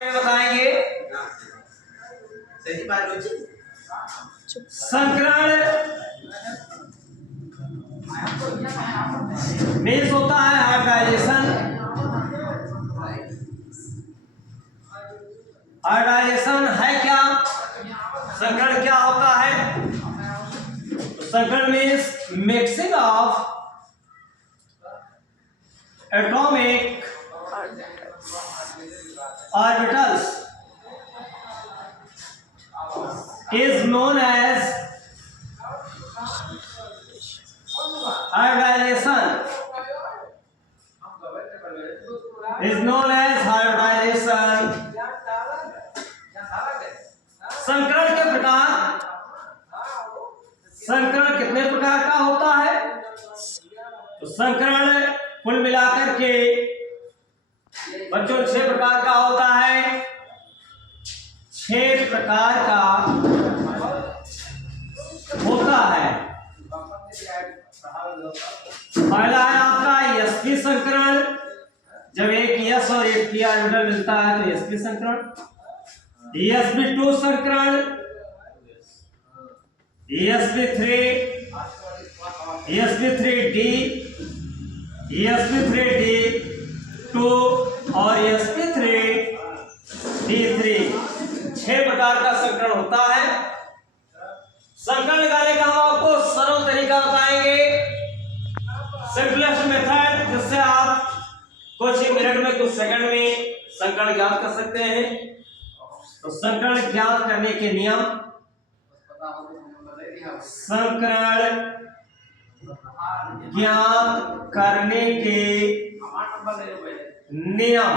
बताएंगे संकरण मीन्स होता है हाइब्रिडाइजेशन। हाइब्रिडाइजेशन है क्या? संकरण क्या होता है? तो संकरण means mixing of atomic orbitals is known as hybridization. Is known as hybridization. संकरण के प्रकार, संकरण कितने प्रकार का होता है? तो संकरण कुल मिलाकर के बच्चों 6 प्रकार का होता है। 6 प्रकार का होता है। पहला है आपका sp संकरण, जब एक s और एक p ऑर्बिटल मिलता है तो sp संकरण। sp2 संकरण, sp3, sp3d, sp3d2 और sp3d3 6 प्रकार का संकरण होता है। संकरण निकालने का हम आपको सरल तरीका बताएंगे, सिंपलेस्ट मेथड, जिससे आप कुछ ही मिनट में कुछ सेकंड में संकरण ज्ञात कर सकते हैं। तो संकरण ज्ञात करने के नियम, संकरण ज्ञात करने के नियम।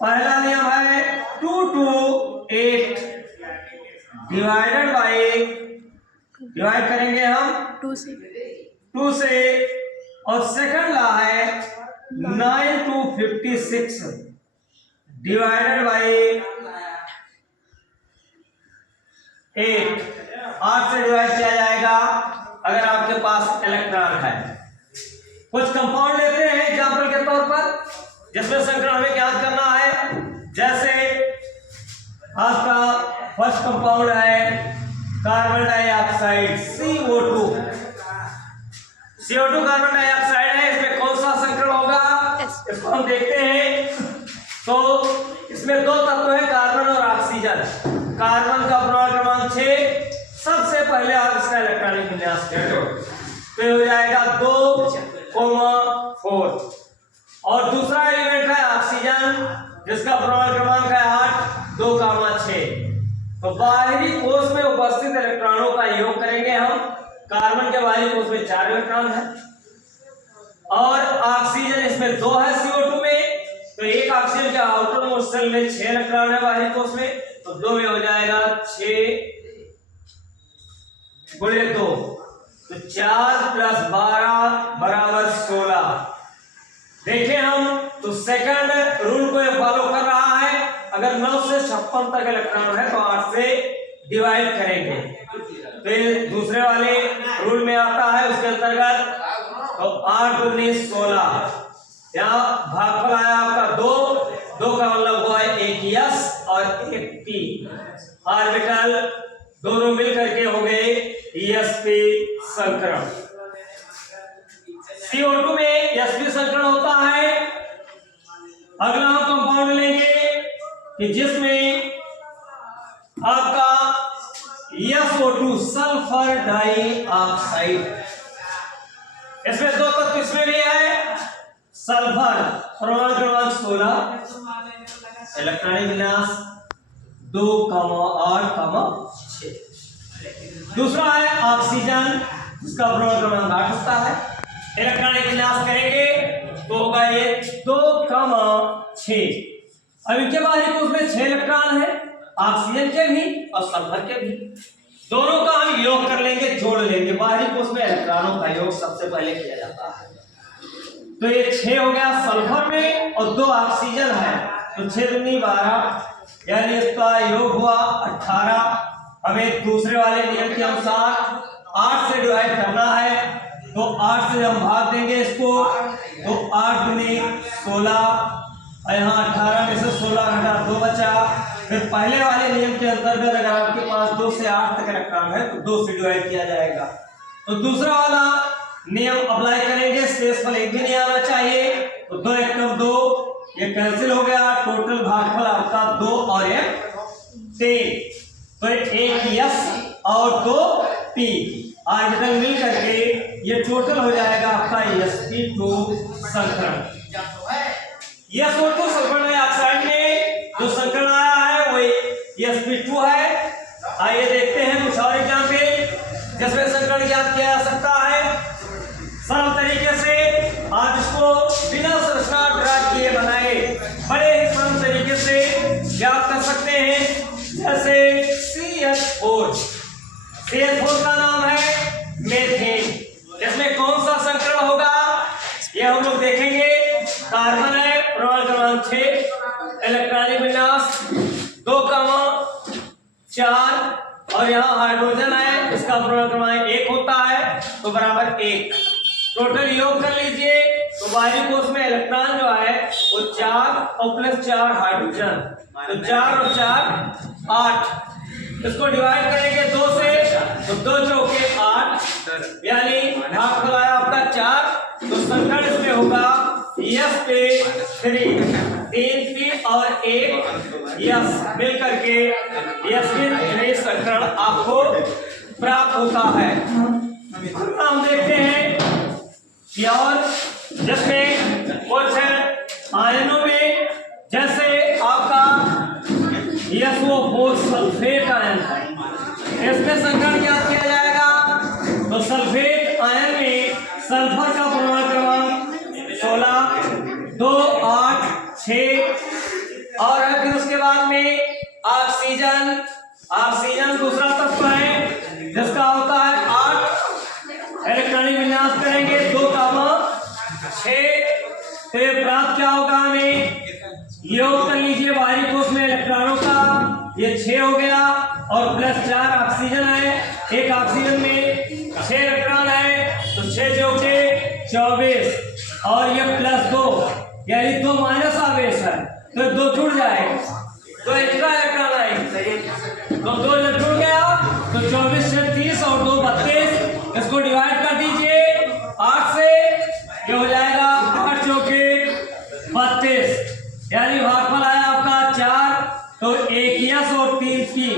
पहला नियम है 2 to 8 डिवाइडेड बाय, डिवाइड करेंगे हम 2 से, और सेकंड ला है 9 to 56 डिवाइडेड बाय 8। 8 से डिवाइड किया जाएगा अगर आपके पास इलेक्ट्रॉन है। कुछ कंपाउंड लेते हैं एग्जांपल के तौर पर, जिसमें संकरण हमें ज्ञात करना है। जैसे आपका फर्स्ट कंपाउंड है carbon dioxide CO2। CO2 carbon dioxide है, इसमें कौन सा संकरण होगा इसको हम देखते हैं। तो इसमें 2 तत्व है, कार्बन और ऑक्सीजन। कार्बन का परमाणु क्रमांक 6, सबसे पहले आप इसका इलेक्ट्रॉनिक विन्यास करो तो हो जाएगा 2,4। और दूसरा एलिमेंट है ऑक्सीजन, जिसका परमाणु क्रमांक है 8, 2,6। तो बाहरी कोश में उपस्थित इलेक्ट्रॉनों का योग करेंगे हम। कार्बन के बाहरी कोश में 4 इलेक्ट्रॉन है और ऑक्सीजन इसमें 2 है CO2 में। तो एक ऑक्सीजन के आउटर मोस्ट शेल में 6 इलेक्ट्रॉन है बाहरी कोश में, तो 2 में हो जाएगा 6 गुणे 2, तो 4 + 12 बराबर 16। देखें हम तो सेकंड रूल को फॉलो कर रहा है। अगर 9 से 56 तक इलेक्ट्रॉन है तो 8 से डिवाइड करेंगे, तो ये दूसरे वाले रूल में आता है उसके अंतर्गत। तो 8 × 16, यहाँ भागफल आया आपका 2 का मतलब हुआ एक s और एक p। ऑर्बिटल दोनों मिलकर के हो गए sp संकरण। CO2 में sp संकरण होता है। अगला हम कंपाउंड लेंगे कि जिसमें आपका SO2 सल्फर डाइऑक्साइड, इसमें 2 तत्व इसमें भी है। सल्फर परमाणु क्रमांक 16, इलेक्ट्रॉनिक विन्यास 2,8,6। दूसरा है ऑक्सीजन, जिसका परमाणु क्रमांक 8 होता है। इलेक्ट्रॉनिक विन्यास करेंगे तो होगा ये 2,6। अब इनके बाहरी कोश में 6 इलेक्ट्रॉन है, ऑक्सीजन के भी और सल्फर के भी। दोनों का हम योग कर लेंगे, जोड़ लेंगे। बाहरी कोश में इलेक्ट्रॉनों का योग सबसे पहले किया जाता है। तो ये 6 हो गया सल्फर में और 2 ऑक्सीजन है, तो 6 दूनी 12, यानी इसका योग हुआ 18। हमें दूसरे वाले नियम के अनुसार 8 से डिवाइड करना है, तो 8 से हम भाग देंगे इसको, तो 8 दूनी 16 और यहाँ 18 में से 16 घटा 2 बचा। फिर पहले वाले नियम के अंतर्गत अगर आपके पास 2 से 8 तक इलेक्ट्रॉन है तो 2 से डिवाइड किया जाएगा। तो दूसरा वाला नियम अप्लाई करेंगे, शेष फल एक भी नहीं आना चाहिए। तो 2 एकम 2, ये कैंसिल हो गया। टोटल भागफल आपका 2 और 1 3, तो 1 यस और 2 पी ऑर्बिटल मिल करके ये टोटल हो जाएगा आपका sp2 संकरण। SO2 सल्फर डाइऑक्साइड में जो संकरण आया है वो sp2 है। आइए देखते हैं कुछ और एग्जाम्पल जिसमें संकरण ज्ञात किया जा सकता है सरल तरीके से। आप इसको बिना संरचना ड्रा किए बनाए बड़े ही सरल तरीके से ज्ञात कर सकते हैं। जैसे CH4 का नाम है मेथेन, इसमें कौन सा संकरण होगा ये हम लोग देखेंगे। कार्बन है, परमाणु क्रमांक 6, इलेक्ट्रॉनिक विन्यास 2, 4 और यहाँ हाइड्रोजन है, इसका परमाणु क्रमांक 1 होता है तो बराबर 1। टोटल योग कर लीजिए तो बाहरी कोश में इलेक्ट्रॉन जो है वो 4 और +4 हाइड्रोजन, तो 4 और 4 8। इसको डिवाइड करेंगे 2 से तो 2 चौके 8, यानी भागफल आया आपका 4। तो संकरण इसमें होगा sp3, 3 p और 1 यस मिल करके sp3 संकरण आपको प्राप्त होता है। हम देखते हैं प्योर, जिसमें कुछ आयनों में जैसे आपका SO4 सल्फेट आयन है, इसमें संकरण क्या किया जाएगा। तो सल्फेट आयन में सल्फर का परमाणु क्रमांक 16, 2, 8, 6 और है। फिर उसके बाद में ऑक्सीजन, ऑक्सीजन दूसरा तत्व है जिसका होता है 8। इलेक्ट्रॉनिक विन्यास करेंगे 2, 6, तो ये प्राप्त क्या होगा हमें, योग कर लीजिए बाहरी कोश में इलेक्ट्रॉनों का, ये 6 हो गया और +4 ऑक्सीजन है। एक ऑक्सीजन में 6 इलेक्ट्रॉन है तो 6 चौके 24 और ये +2 यानी 2 माइनस आवेश है तो 2 जुड़ जाएगा तो एक्स्ट्रा इलेक्ट्रॉन आएंगे। तो 2 जब जुड़ गया तो 24 से 30 और 2 32। इसको डिवाइड कर दीजिए 8 से, ये हो जाएगा 8 चौके 32, यानी भागफल आया आपका 4। तो 1 यस और 3 पी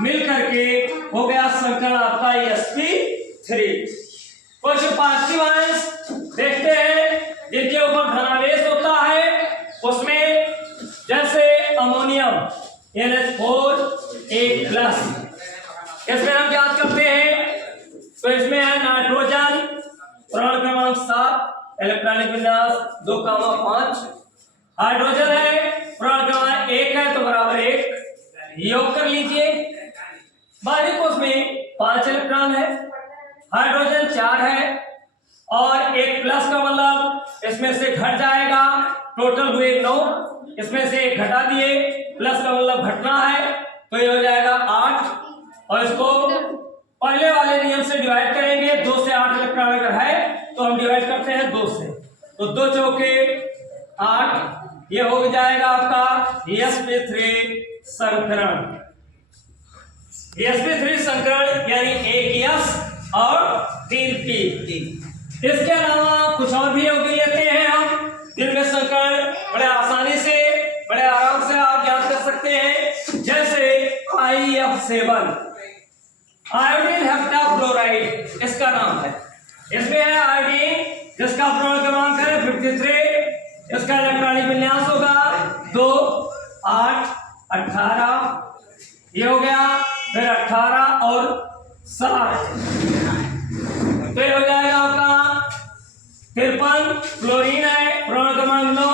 मिल करके हो गया संकरण आपका sp3। कुछ पॉजिटिव आयंस देखते हैं जिनके ऊपर धनावेश होता है, उसमें जैसे अमोनियम NH4 इसमें हम ज्ञात करते हैं। तो इसमें है नाइट्रोजन, परमाणु क्रमांक 7, इलेक्ट्रॉनिक विन्यास 2, 5। हाइड्रोजन है, परमाणु क्रमांक 1 है तो बराबर 1, योग कर लीजिए। बाहरी कोश में 5 इलेक्ट्रॉन है, हाइड्रोजन 4 है और एक प्लस का मतलब इसमें से घट जाएगा, टोटल हुए 9, इसमें से 1 घटा दिए, प्लस का मतलब घटना है तो ये हो जाएगा 8। और इसको पहले वाले नियम से डिवाइड करेंगे, 2 से 8 इलेक्ट्रॉन अगर है तो हम डिवाइड करते हैं 2 से, तो 2 चौके 8, ये हो जाएगा आपका sp3 संकरण। sp3 संकरण यानी 1 यस और 3 पी। इसके अलावा कुछ और भी योगी लेते हैं हम, जिनमें संकरण बड़े आसानी से बड़े आराम से आप ज्ञात कर सकते हैं। जैसे IF7 आयोडीन हेप्टाफ्लोराइड इसका नाम है, इसमें है आयोडीन जिसका परमाणु क्रमांक है 53, इसका इलेक्ट्रॉनिक विन्यास होगा 2, 8, 18, ये हो गया, फिर 18 और 7 तो ये हो जाएगा आपका 53। फ्लोरीन है, परमाणु क्रमांक 9,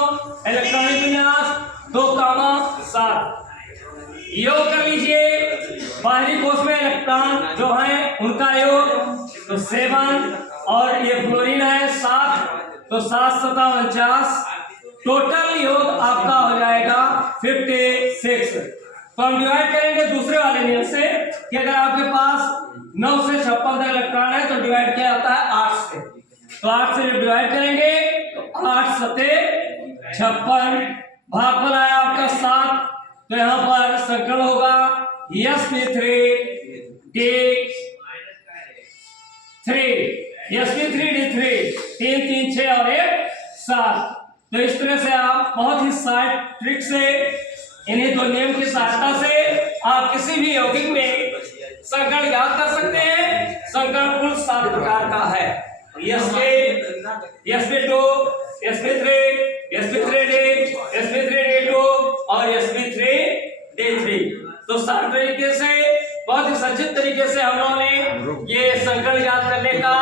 इलेक्ट्रॉनिक विन्यास 2, 7, योग कर लीजिए। बाहरी कोश में इलेक्ट्रॉन जो है उनका योग तो 7 और ये फ्लोरीन है 7, तो 7, 7, 49, टोटल योग आपका हो जाएगा 56। तो हम डिवाइड करेंगे दूसरे वाले नियम से कि अगर आपके पास 9 से 56 तक इलेक्ट्रॉन है तो डिवाइड किया जाता है 8 से, तो 8 से जब डिवाइड करेंगे तो 8 7 56 भागफल आया आपका 7, तो यहाँ पर संकलन होगा sp3d3 3 3 6 और 1 7। तो इस तरह से आप बहुत ही शार्ट ट्रिक से इन्हीं दो नियम की सहायता से आप किसी भी यौगिक में संकलन ज्ञात कर सकते हैं। संकलन कुल 7 प्रकार का है, sp2, sp3, sp3d, sp3d2 और sp3d3। तो 7 तरीके से बहुत ही संक्षिप्त तरीके से हम लोगों ने ये संकलन ज्ञात करने का